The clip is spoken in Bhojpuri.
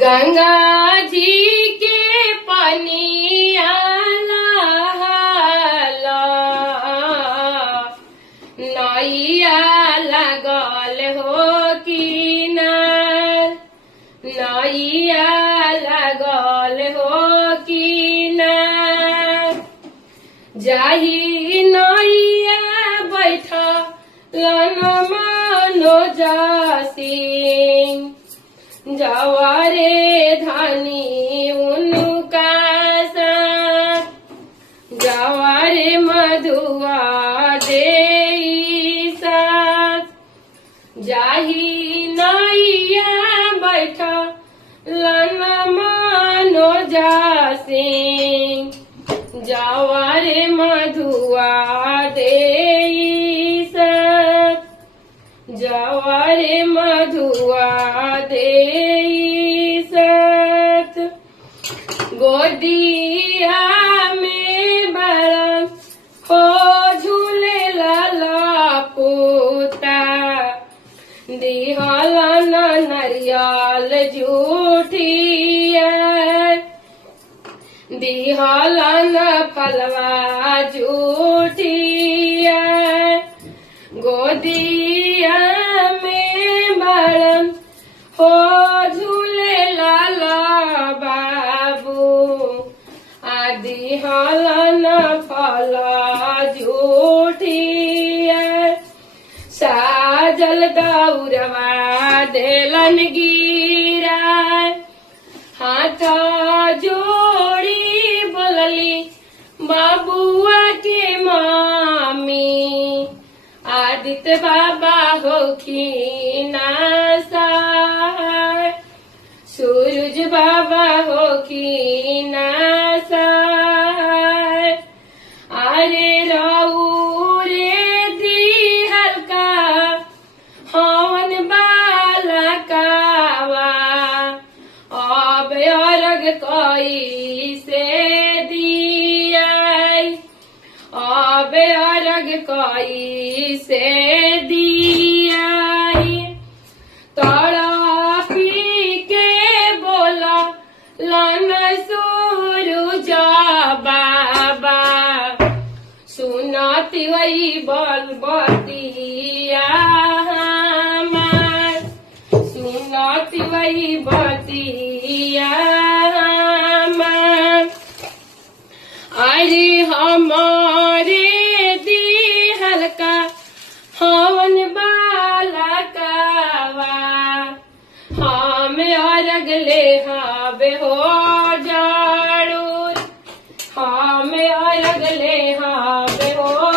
गंगा जी के पनिया लहला, नैया लगल हो किनार, नैया लगल हो किनार। जाही नैया बैठलन मनोज सिंह, जवारे धानी उनका साथ, जवारे मधुआ दे साथ। जाही नैया बैठलन मनोज सिंह, जवारे मधुआ दे साथ, जवारे मधुआ दे साथ। गोदिया में बड़न हो झूले लाला पोता, दिहलन नरियल जूठिया, दिहलन फलवा जूठिया। गोदिया में बड़न हो झूले लाला बाबू, आदि हलन फला जूठिया। साजल दौरवा देलन गिरा, हाथ जोड़ी बोलली बाबुआ के मामी, आदित्य बाबा होखिन सहाय, सूरज बाबा होखिन सहाय। अरे रऊ रे दिहल का हवन बालकावा, अब अर्घ कैसे दियाई, अब अर्घ कैसे दियाई। तड़पी के बोला लन सूरज बाबा, सुनती वही बतिया हमार, सुनती वही बतिया हमार। अरे हमारे दिहल का हवन बालकावा, हम अर्घ ले हावे हो जरूर, हम अर्घ ले हावे हो